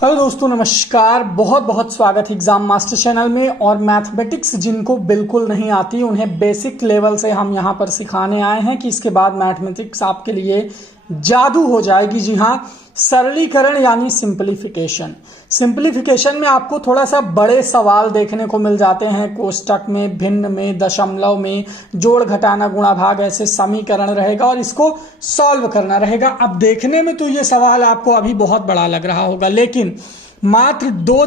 Hello दोस्तों, नमस्कार। बहुत बहुत स्वागत है एग्जाम मास्टर चैनल में। और मैथमेटिक्स जिनको बिल्कुल नहीं आती उन्हें बेसिक लेवल से हम यहाँ पर सिखाने आए हैं कि इसके बाद मैथमेटिक्स आपके लिए जादू हो जाएगी। जी हाँ, सरलीकरण यानी सिंपलीफिकेशन। सिंपलीफिकेशन में आपको थोड़ा सा बड़े सवाल देखने को मिल जाते हैं। कोष्टक में, भिन्न में, दशमलव में, जोड़ घटाना गुणा भाग ऐसे समीकरण रहेगा और इसको सॉल्व करना रहेगा। अब देखने में तो ये सवाल आपको अभी बहुत बड़ा लग रहा होगा, लेकिन मात्र दो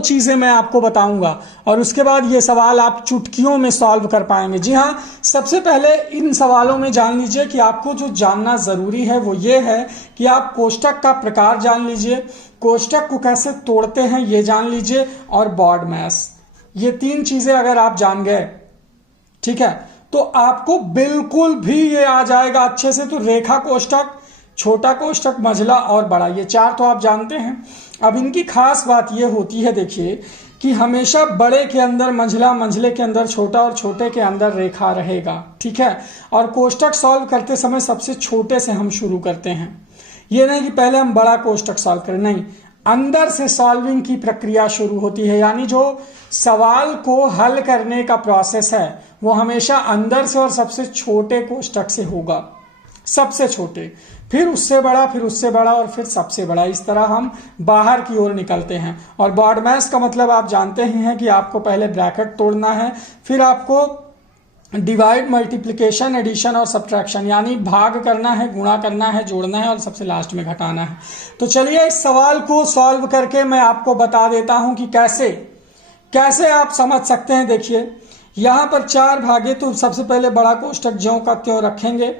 चीजें मैं आपको बताऊंगा और उसके बाद ये सवाल आप चुटकियों में सॉल्व कर पाएंगे। जी हाँ, सबसे पहले इन सवालों में जान लीजिए कि आपको जो जानना जरूरी है वो ये है कि आप कोष्टक का प्रकार जान लीजिए, कोष्टक को कैसे तोड़ते हैं ये जान लीजिए, और बॉड मैस। ये तीन चीजें अगर आप जान गए, ठीक है, तो आपको बिल्कुल भी ये आ जाएगा अच्छे से। तो रेखा कोष्टक, छोटा कोष्टक, मझला और बड़ा, ये चार तो आप जानते हैं। अब इनकी खास बात ये होती है, देखिए, कि हमेशा बड़े के अंदर मझला, मझले के अंदर छोटा और छोटे के अंदर रेखा रहेगा, ठीक है। और कोष्टक सॉल्व करते समय सबसे छोटे से हम शुरू करते हैं। ये नहीं कि पहले हम बड़ा कोष्टक सॉल्व करें, नहीं, अंदर से सॉल्विंग की प्रक्रिया शुरू होती है। यानी जो सवाल को हल करने का प्रोसेस है वो हमेशा अंदर से और सबसे छोटे कोष्टक से होगा। सबसे छोटे, फिर उससे बड़ा, फिर उससे बड़ा और फिर सबसे बड़ा। इस तरह हम बाहर की ओर निकलते हैं। और बॉड मैस का मतलब आप जानते ही हैं कि आपको पहले ब्रैकेट तोड़ना है, फिर आपको डिवाइड, मल्टीप्लिकेशन, एडिशन और सब्ट्रैक्शन यानी भाग करना है, गुणा करना है, जोड़ना है और सबसे लास्ट में घटाना है। तो चलिए इस सवाल को सॉल्व करके मैं आपको बता देता हूं कि कैसे आप समझ सकते हैं। देखिए, यहां पर चार भागे, तो सबसे पहले बड़ा कोष्टक ज्यों का त्यों रखेंगे,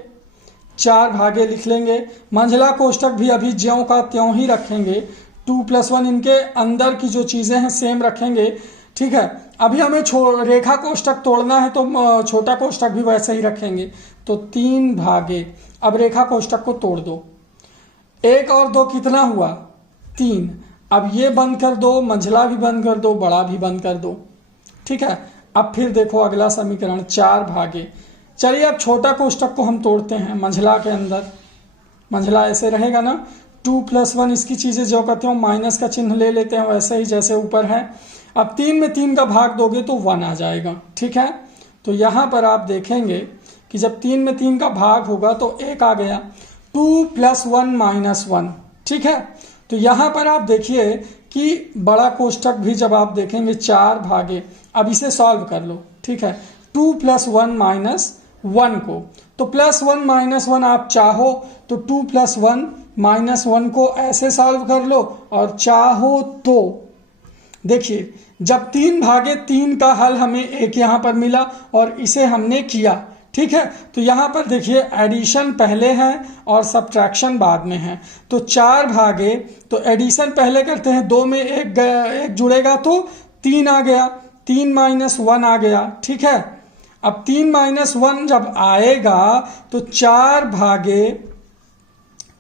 चार भागे लिख लेंगे। मंझला कोष्टक भी अभी ज्यों का त्यों ही रखेंगे। 2 + 1 इनके अंदर की जो चीजें हैं सेम रखेंगे, ठीक है। अभी हमें रेखा कोष्टक तोड़ना है तो छोटा कोष्टक भी वैसे ही रखेंगे। तो 3 भागे। अब रेखा कोष्टक को तोड़ दो, 1 और 2 कितना हुआ, 3। अब ये बंद कर दो, मंझला भी बंद कर दो, बड़ा भी बंद कर दो, ठीक है। अब फिर देखो अगला समीकरण, 4 भागे। चलिए अब छोटा कोष्टक को हम तोड़ते हैं। मंझला के अंदर मंझला ऐसे रहेगा ना, 2 + 1 इसकी चीजें जो कहते हो माइनस का चिन्ह ले लेते हैं वैसे ही जैसे ऊपर है। अब 3 में 3 का भाग दोगे तो 1 आ जाएगा, ठीक है। तो यहां पर आप देखेंगे कि जब 3 में 3 का भाग होगा तो 1 आ गया। 2 + 1 - 1, ठीक है। तो यहां पर आप देखिए कि बड़ा कोष्टक भी जब आप देखेंगे 4 भागे। अब इसे सॉल्व कर लो, ठीक है। 2 + 1 - 1 को, तो +1 - 1 आप चाहो तो 2 + 1 - 1 को ऐसे सॉल्व कर लो, और चाहो तो देखिए जब 3 भागे 3 का हल हमें एक यहां पर मिला और इसे हमने किया, ठीक है। तो यहां पर देखिए एडिशन पहले है और सब्ट्रैक्शन बाद में है। तो 4 भागे, तो एडिशन पहले करते हैं, 2 में 1 जुड़ेगा तो 3 आ गया, 3 - 1 आ गया, ठीक है। अब 3 - 1 जब आएगा तो 4 भागे,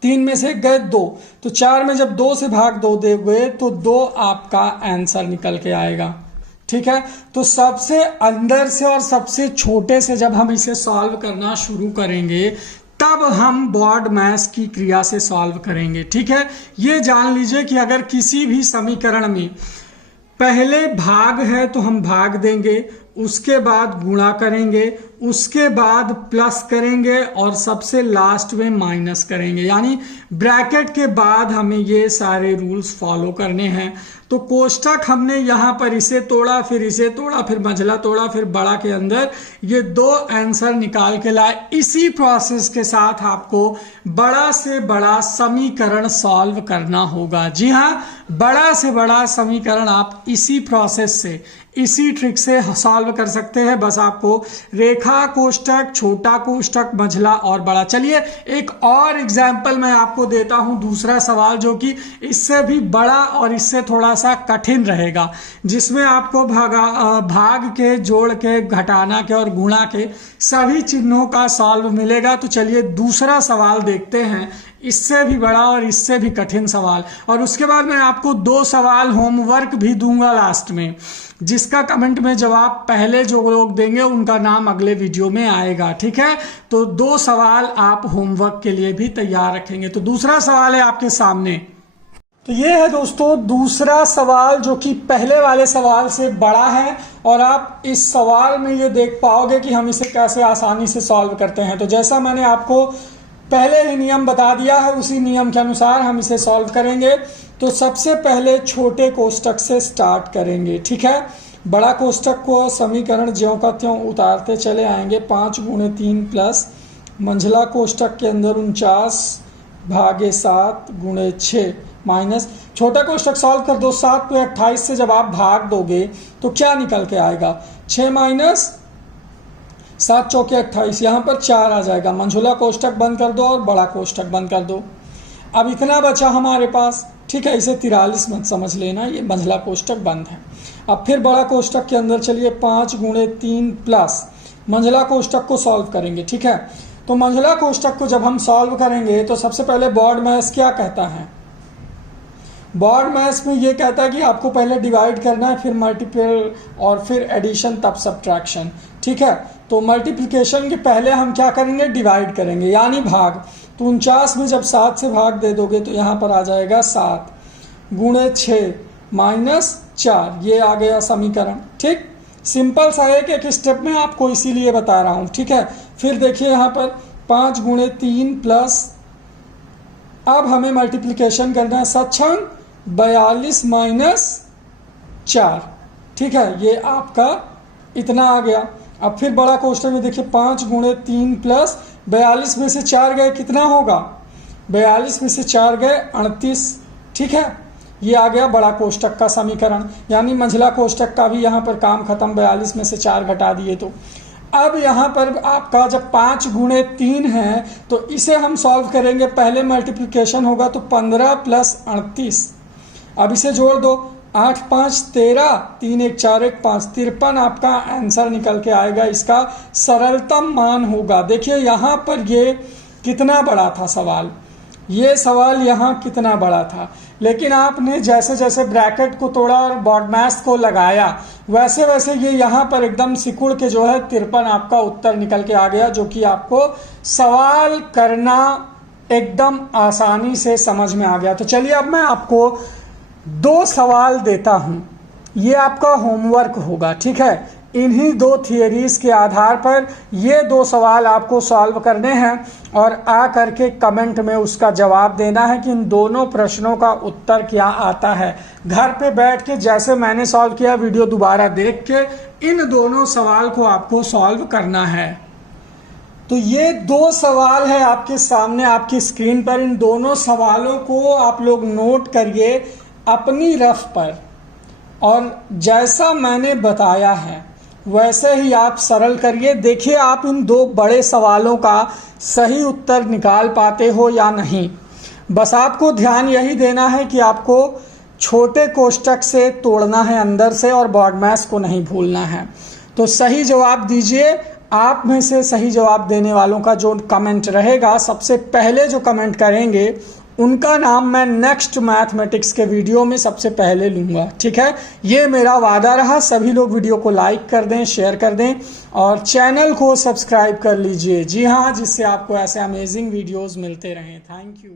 3 में से गए 2, तो 4 में जब 2 से भाग 2 दोगे तो 2 आपका आंसर निकल के आएगा, ठीक है। तो सबसे अंदर से और सबसे छोटे से जब हम इसे सॉल्व करना शुरू करेंगे तब हम बॉड मैस की क्रिया से सॉल्व करेंगे, ठीक है। ये जान लीजिए कि अगर किसी भी समीकरण में पहले भाग है तो हम भाग देंगे, उसके बाद गुणा करेंगे, उसके बाद प्लस करेंगे और सबसे लास्ट में माइनस करेंगे। यानी ब्रैकेट के बाद हमें ये सारे रूल्स फॉलो करने हैं। तो कोष्टक हमने यहाँ पर इसे तोड़ा, फिर इसे तोड़ा, फिर मंझला तोड़ा, फिर बड़ा के अंदर ये 2 आंसर निकाल के लाए। इसी प्रोसेस के साथ आपको बड़ा से बड़ा समीकरण सॉल्व करना होगा। जी हाँ, बड़ा से बड़ा समीकरण आप इसी प्रोसेस से, इसी ट्रिक से सॉल्व कर सकते हैं। बस आपको रेखा कोष्टक, छोटा कोष्टक, मझला और बड़ा। चलिए एक और एग्जाम्पल मैं आपको देता हूं, दूसरा सवाल जो कि इससे भी बड़ा और इससे थोड़ा सा कठिन रहेगा, जिसमें आपको भाग के, जोड़ के, घटाना के और गुणा के सभी चिन्हों का सॉल्व मिलेगा। तो चलिए दूसरा सवाल देखते हैं, इससे भी बड़ा और इससे भी कठिन सवाल। और उसके बाद मैं आपको 2 सवाल होमवर्क भी दूंगा लास्ट में, जिसका कमेंट में जवाब पहले जो लोग देंगे उनका नाम अगले वीडियो में आएगा, ठीक है। तो 2 सवाल आप होमवर्क के लिए भी तैयार रखेंगे। तो दूसरा सवाल है आपके सामने, तो ये है दोस्तों दूसरा सवाल जो कि पहले वाले सवाल से बड़ा है, और आप इस सवाल में ये देख पाओगे कि हम इसे कैसे आसानी से सॉल्व करते हैं। तो जैसा मैंने आपको पहले ही नियम बता दिया है, उसी नियम के अनुसार हम इसे सॉल्व करेंगे। तो सबसे पहले छोटे कोष्टक से स्टार्ट करेंगे, ठीक है। बड़ा कोष्टक को समीकरण ज्यों का त्यों उतारते चले आएंगे। 5 गुणे 3 प्लस मंझला कोष्टक के अंदर 49 भागे 7 गुणे 6 माइनस छोटा कोष्टक सॉल्व कर दो। 7 पे 28 से जब आप भाग दोगे तो क्या निकल के आएगा? 6 माइनस 7 चौके 28, यहाँ पर 4 आ जाएगा। मंझला कोष्टक बंद कर दो और बड़ा कोष्टक बंद कर दो। अब इतना बचा हमारे पास, ठीक है। इसे 43 मत समझ लेना, ये मंझला कोष्टक बंद है। अब फिर बड़ा कोष्टक के अंदर चलिए 5 गुणे 3 प्लस मंझला कोष्टक को सॉल्व करेंगे, ठीक है। तो मंझला कोष्टक को जब हम सॉल्व करेंगे तो सबसे पहले बॉड मैथ्स क्या कहता है? बॉड मैथ्स में ये कहता है कि आपको पहले डिवाइड करना है, फिर मल्टीपल और फिर एडिशन, तब सब्ट्रैक्शन, ठीक है। तो मल्टीप्लिकेशन के पहले हम क्या करेंगे? डिवाइड करेंगे, यानी भाग। तो 49 में जब 7 से भाग दे दोगे तो यहाँ पर आ जाएगा 7 गुणे 6 माइनस 4, ये आ गया समीकरण, ठीक। सिंपल सा एक स्टेप में आपको इसीलिए बता रहा हूँ, ठीक है। फिर देखिए यहाँ पर 5 गुणे 3 प्लस, अब हमें मल्टीप्लिकेशन करना है, 42 माइनस 4, ठीक है। ये आपका इतना आ गया। अब फिर बड़ा कोष्टक में देखिए 5 गुणे 3 प्लस 42 में से 4 गए, कितना होगा? 42 में से 4 गए 38, ठीक है। ये आ गया बड़ा कोष्टक का समीकरण, यानी मंझला कोष्टक का भी यहाँ पर काम खत्म। 42 में से 4 घटा दिए तो अब यहाँ पर आपका जब 5 गुणे 3 है तो इसे हम सॉल्व करेंगे। पहले मल्टीप्लिकेशन होगा तो 15 प्लस 38, अब इसे जोड़ दो, 8 5 13, 3 1 4 1 5, 53 आपका आंसर निकल के आएगा। इसका सरलतम मान होगा। देखिए यहाँ पर ये कितना बड़ा था सवाल, ये सवाल यहाँ कितना बड़ा था, लेकिन आपने जैसे जैसे ब्रैकेट को तोड़ा और बॉड मैथ्स को लगाया, वैसे वैसे ये यहाँ पर एकदम सिकुड़ के जो है 53 आपका उत्तर निकल के आ गया, जो कि आपको सवाल करना एकदम आसानी से समझ में आ गया। तो चलिए अब मैं आपको 2 सवाल देता हूँ, ये आपका होमवर्क होगा, ठीक है। इन्हीं 2 थियरीज के आधार पर ये 2 सवाल आपको सॉल्व करने हैं और आ करके कमेंट में उसका जवाब देना है कि इन दोनों प्रश्नों का उत्तर क्या आता है। घर पे बैठ के जैसे मैंने सॉल्व किया, वीडियो दोबारा देख के इन दोनों सवाल को आपको सॉल्व करना है। तो ये 2 सवाल है आपके सामने, आपकी स्क्रीन पर। इन दोनों सवालों को आप लोग नोट करिए अपनी रफ पर, और जैसा मैंने बताया है वैसे ही आप सरल करिए। देखिए आप इन 2 बड़े सवालों का सही उत्तर निकाल पाते हो या नहीं। बस आपको ध्यान यही देना है कि आपको छोटे कोष्टक से तोड़ना है अंदर से, और बॉड मैथ्स को नहीं भूलना है। तो सही जवाब दीजिए। आप में से सही जवाब देने वालों का जो कमेंट रहेगा, सबसे पहले जो कमेंट करेंगे उनका नाम मैं नेक्स्ट मैथमेटिक्स के वीडियो में सबसे पहले लूँगा, ठीक है। ये मेरा वादा रहा। सभी लोग वीडियो को लाइक कर दें, शेयर कर दें और चैनल को सब्सक्राइब कर लीजिए। जी हाँ, जिससे आपको ऐसे अमेजिंग वीडियोस मिलते रहें। Thank you.